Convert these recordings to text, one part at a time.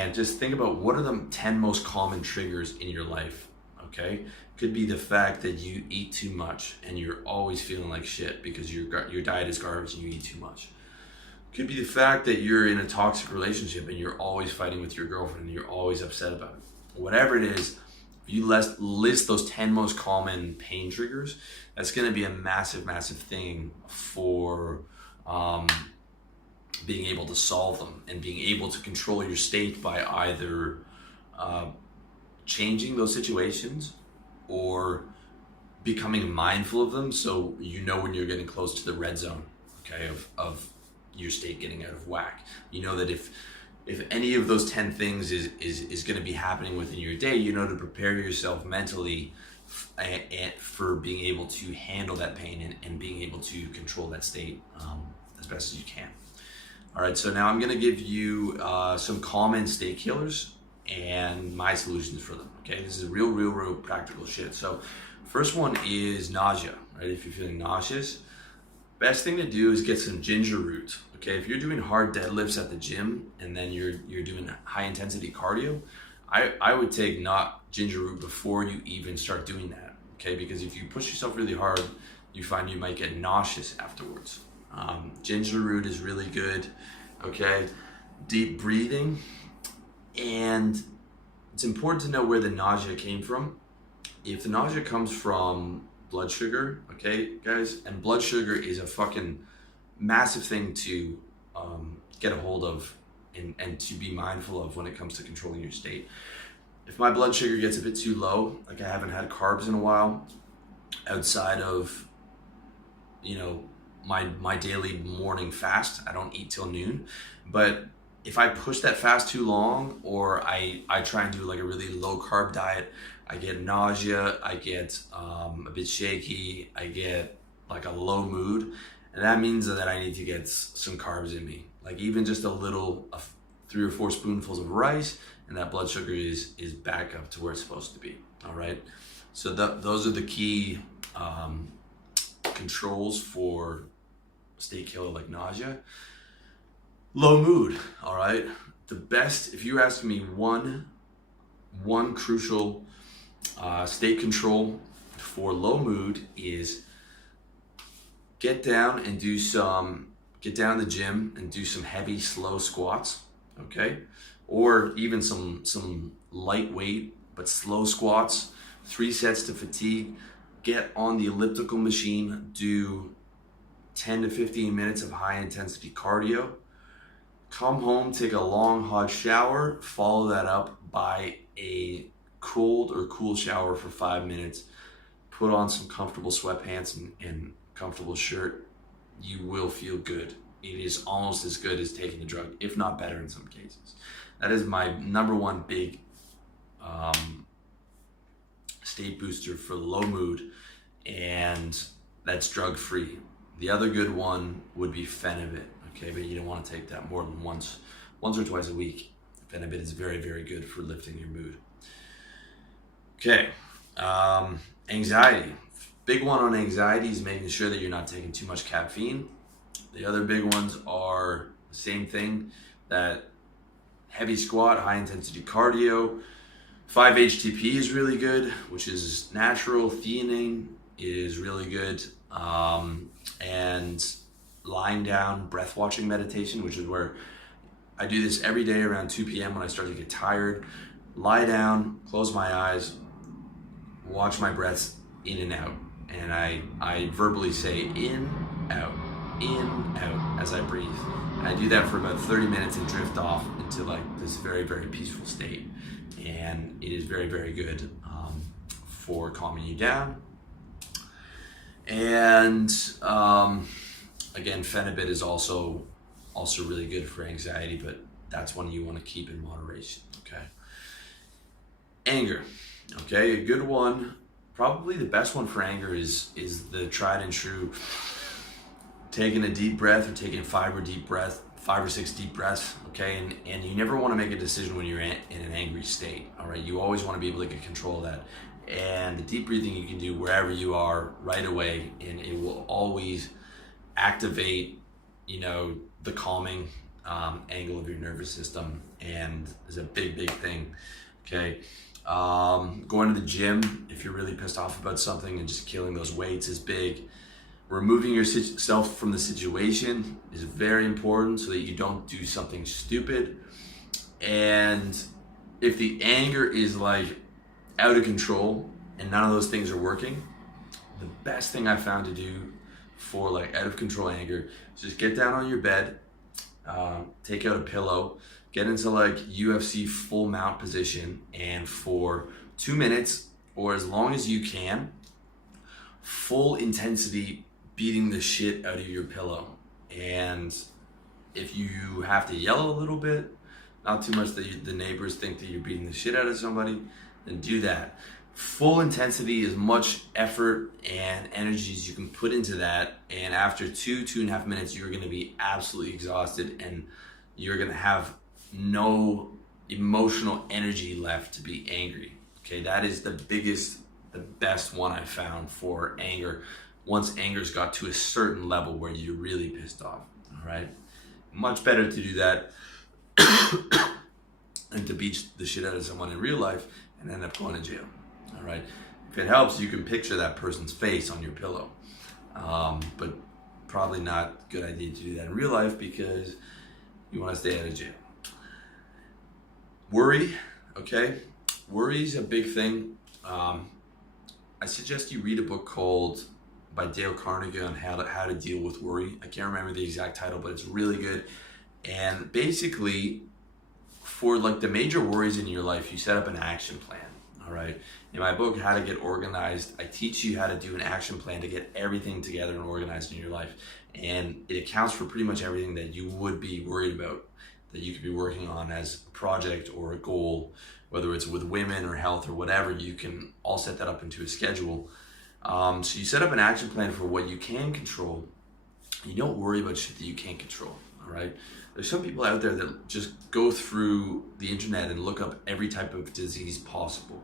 and just think about what are the 10 most common triggers in your life. Okay, could be the fact that you eat too much and you're always feeling like shit because your diet is garbage and you eat too much. Could be the fact that you're in a toxic relationship and you're always fighting with your girlfriend and you're always upset about it. Whatever it is, if you list those 10 most common pain triggers, that's going to be a massive, massive thing for being able to solve them and being able to control your state by either changing those situations or becoming mindful of them, so you know when you're getting close to the red zone, okay, of your state getting out of whack. You know that if any of those 10 things is going to be happening within your day, you know to prepare yourself mentally for being able to handle that pain and being able to control that state as best as you can. All right, so now I'm going to give you some common state killers and my solutions for them. Okay, this is real practical shit. So first one is nausea, right? If you're feeling nauseous, best thing to do is get some ginger root. Okay, if you're doing hard deadlifts at the gym and then you're doing high intensity cardio, I would take not ginger root before you even start doing that. Okay, because if you push yourself really hard, you find you might get nauseous afterwards. Ginger root is really good. Okay, deep breathing, and it's important to know where the nausea came from. If the nausea comes from blood sugar, okay, guys, and blood sugar is a fucking massive thing to get a hold of and to be mindful of when it comes to controlling your state. If my blood sugar gets a bit too low, like I haven't had carbs in a while, outside of, you know, my daily morning fast, I don't eat till noon, but if I push that fast too long, or I try and do like a really low carb diet, I get nausea, I get a bit shaky, I get like a low mood, and that means that I need to get some carbs in me. Like even just a little, 3 or 4 spoonfuls of rice, and that blood sugar is back up to where it's supposed to be. All right, so those are the key controls for state killer like nausea. Low mood, all right? The best, if you ask me one crucial state control for low mood is get down in the gym and do some heavy, slow squats, okay? Or even some lightweight but slow squats, 3 sets to fatigue. Get on the elliptical machine, do 10 to 15 minutes of high intensity cardio. Come home, take a long hot shower, follow that up by a cold or cool shower for 5 minutes. Put on some comfortable sweatpants and comfortable shirt. You will feel good. It is almost as good as taking the drug, if not better in some cases. That is my number one big state booster for low mood, and that's drug free. The other good one would be Phenibut, okay, but you don't want to take that more than once or twice a week. Phenibut is very, very good for lifting your mood. Okay, anxiety. Big one on anxiety is making sure that you're not taking too much caffeine. The other big ones are the same thing, that heavy squat, high intensity cardio. 5-HTP is really good, which is natural. Theanine is really good. And lying down, breath watching meditation, which is where I do this every day around 2 p.m. when I start to get tired. Lie down, close my eyes, watch my breaths in and out. And I verbally say in, out, as I breathe. And I do that for about 30 minutes and drift off into like this very, very peaceful state. And it is very, very good for calming you down. And again, Phenibut is also really good for anxiety, but that's one you want to keep in moderation, okay? Anger, okay? A good one, probably the best one for anger is the tried and true taking a deep breath or taking 5 or 6 deep breaths, okay? And you never want to make a decision when you're in an angry state, all right? You always want to be able to get control of that. And the deep breathing you can do wherever you are right away, and it will always activate, you know, the calming angle of your nervous system, and is a big thing. Okay, going to the gym if you're really pissed off about something and just killing those weights is big. Removing yourself from the situation is very important so that you don't do something stupid. And if the anger is like out of control and none of those things are working, the best thing I found to do for like out of control anger is just get down on your bed, take out a pillow, get into like UFC full mount position, and for 2 minutes or as long as you can, full intensity beating the shit out of your pillow. And if you have to yell a little bit, not too much that the neighbors think that you're beating the shit out of somebody, then do that. Full intensity, as much effort and energy as you can put into that, and after 2.5 minutes, you're going to be absolutely exhausted and you're going to have no emotional energy left to be angry. Okay, that is the best one I found for anger. Once anger's got to a certain level where you're really pissed off, all right? Much better to do that than to beat the shit out of someone in real life and end up going to jail, all right? If it helps, you can picture that person's face on your pillow, but probably not a good idea to do that in real life because you want to stay out of jail. Worry, okay? Worry is a big thing. I suggest you read a book called by Dale Carnegie on how to deal with worry. I can't remember the exact title, but it's really good. And basically, for like the major worries in your life, you set up an action plan, all right? In my book, How to Get Organized, I teach you how to do an action plan to get everything together and organized in your life. And it accounts for pretty much everything that you would be worried about, that you could be working on as a project or a goal, whether it's with women or health or whatever. You can all set that up into a schedule. So you set up an action plan for what you can control. You don't worry about shit that you can't control, all right? There's some people out there that just go through the internet and look up every type of disease possible.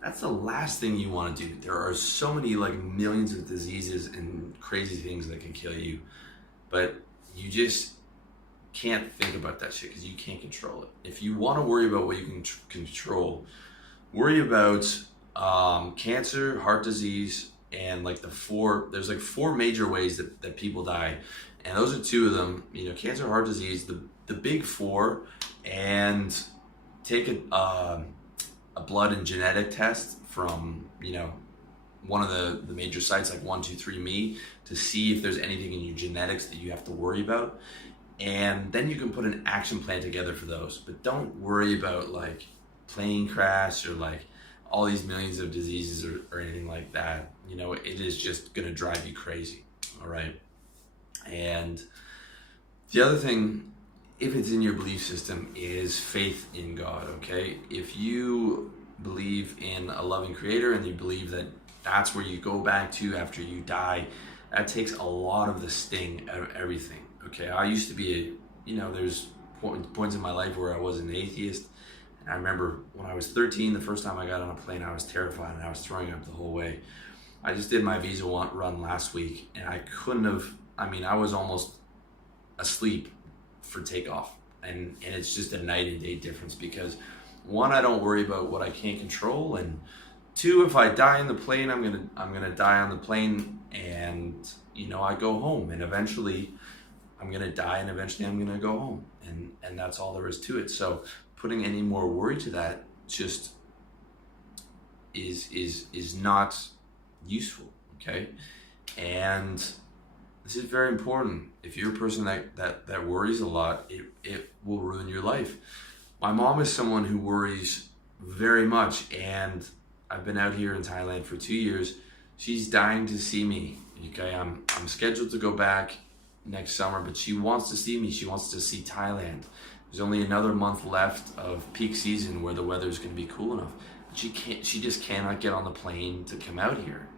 That's the last thing you want to do. There are so many, like millions of diseases and crazy things that can kill you, but you just can't think about that shit because you can't control it. If you want to worry about what you can control, worry about cancer, heart disease, and like there's like four major ways that people die, and those are two of them. You know, cancer, heart disease, the big four. And take a blood and genetic test from, you know, one of the major sites like 123Me to see if there's anything in your genetics that you have to worry about. And then you can put an action plan together for those. But don't worry about like plane crash or like all these millions of diseases or anything like that. You know, it is just gonna drive you crazy, all right? And the other thing, if it's in your belief system, is faith in God, okay? If you believe in a loving creator and you believe that that's where you go back to after you die, that takes a lot of the sting out of everything, okay? I used to be there's points in my life where I was an atheist. And I remember when I was 13, the first time I got on a plane, I was terrified and I was throwing up the whole way. I just did my visa run last week and I was almost asleep for takeoff. And it's just a night and day difference because one, I don't worry about what I can't control, and two, if I die in the plane, I'm gonna die on the plane, and I go home, and eventually I'm gonna die, and eventually I'm gonna go home, and that's all there is to it. So putting any more worry to that just is not useful, okay? And this is very important. If you're a person that worries a lot, it will ruin your life. My mom is someone who worries very much, and I've been out here in Thailand for 2 years. She's dying to see me, okay? I'm scheduled to go back next summer, but she wants to see me. She wants to see Thailand. There's only another month left of peak season where the weather's going to be cool enough. But she just cannot get on the plane to come out here.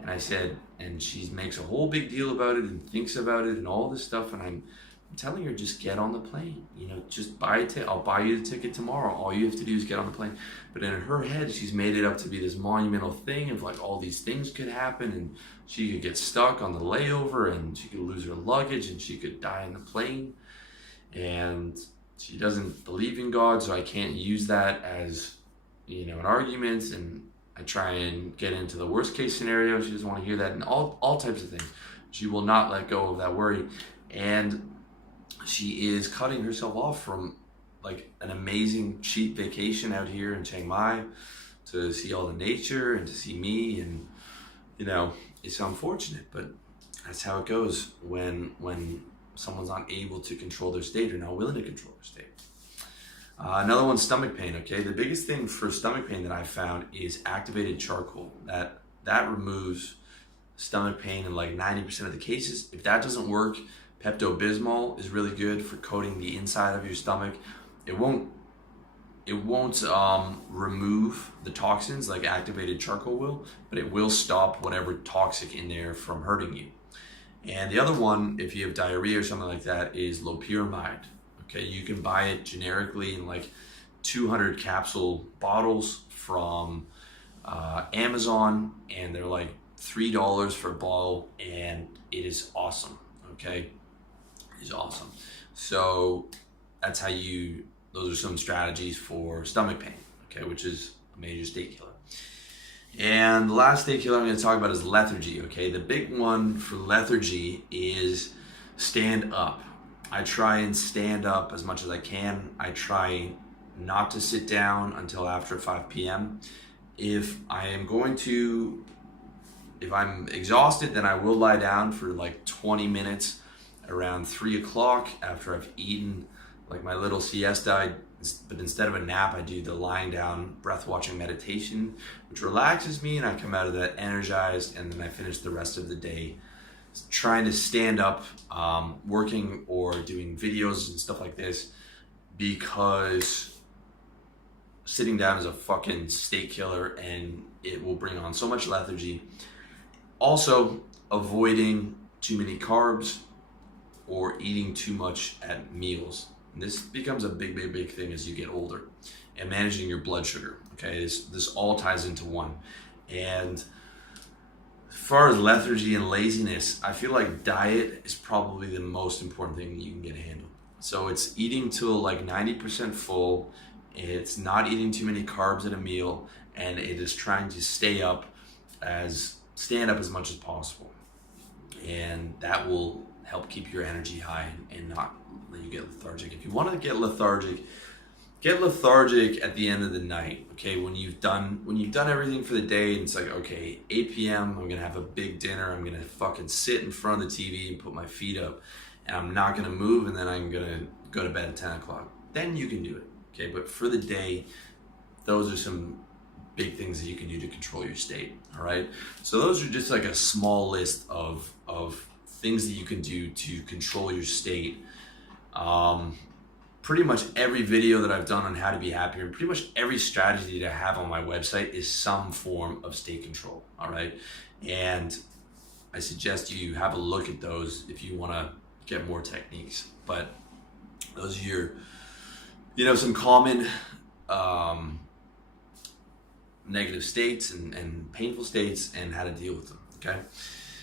And I said, and she makes a whole big deal about it and thinks about it and all this stuff. And I'm telling her, just get on the plane. Just buy a ticket. I'll buy you the ticket tomorrow. All you have to do is get on the plane. But in her head, she's made it up to be this monumental thing of like all these things could happen, and she could get stuck on the layover, and she could lose her luggage, and she could die in the plane. and she doesn't believe in God, so I can't use that as, an argument. And I try and get into the worst case scenario. She doesn't want to hear that, and all types of things. She will not let go of that worry, and she is cutting herself off from like an amazing cheap vacation out here in Chiang Mai to see all the nature and to see me. And it's unfortunate, but that's how it goes when someone's not able to control their state or not willing to control their state. Another one's stomach pain. Okay, the biggest thing for stomach pain that I found is activated charcoal. That removes stomach pain in like 90% of the cases. If that doesn't work, Pepto-Bismol is really good for coating the inside of your stomach. It won't remove the toxins like activated charcoal will, but it will stop whatever toxic in there from hurting you. And the other one, if you have diarrhea or something like that, is loperamide. Okay, you can buy it generically in like 200 capsule bottles from Amazon, and they're like $3 for a bottle, and it is awesome. Okay, it's awesome. So that's how those are some strategies for stomach pain, okay, which is a major state killer. And the last state killer I'm going to talk about is lethargy, okay? The big one for lethargy is stand up. I try and stand up as much as I can. I try not to sit down until after 5 p.m. If I'm exhausted, then I will lie down for like 20 minutes around 3 o'clock after I've eaten like my little siesta. But instead of a nap, I do the lying down breath watching meditation, which relaxes me, and I come out of that energized, and then I finish the rest of the day trying to stand up, working or doing videos and stuff like this, because sitting down is a fucking state killer and it will bring on so much lethargy. Also, avoiding too many carbs or eating too much at meals. And this becomes a big thing as you get older, and managing your blood sugar. Okay, this all ties into one. And as far as lethargy and laziness, I feel like diet is probably the most important thing that you can get a handle. So it's eating till like 90% full. It's not eating too many carbs at a meal, and it is trying to stand up as much as possible. And that will help keep your energy high and not let you get lethargic. If you want to get lethargic at the end of the night. Okay, when you've done everything for the day, and it's like, okay, 8 p.m. I'm gonna have a big dinner. I'm gonna fucking sit in front of the TV and put my feet up, and I'm not gonna move, and then I'm gonna go to bed at 10 o'clock. Then you can do it. Okay, but for the day, those are some big things that you can do to control your state. All right, so those are just like a small list of things that you can do to control your state. Pretty much every video that I've done on how to be happier, and pretty much every strategy that I have on my website is some form of state control. All right, and I suggest you have a look at those if you want to get more techniques. But those are your some common negative states and painful states, and how to deal with them. Okay.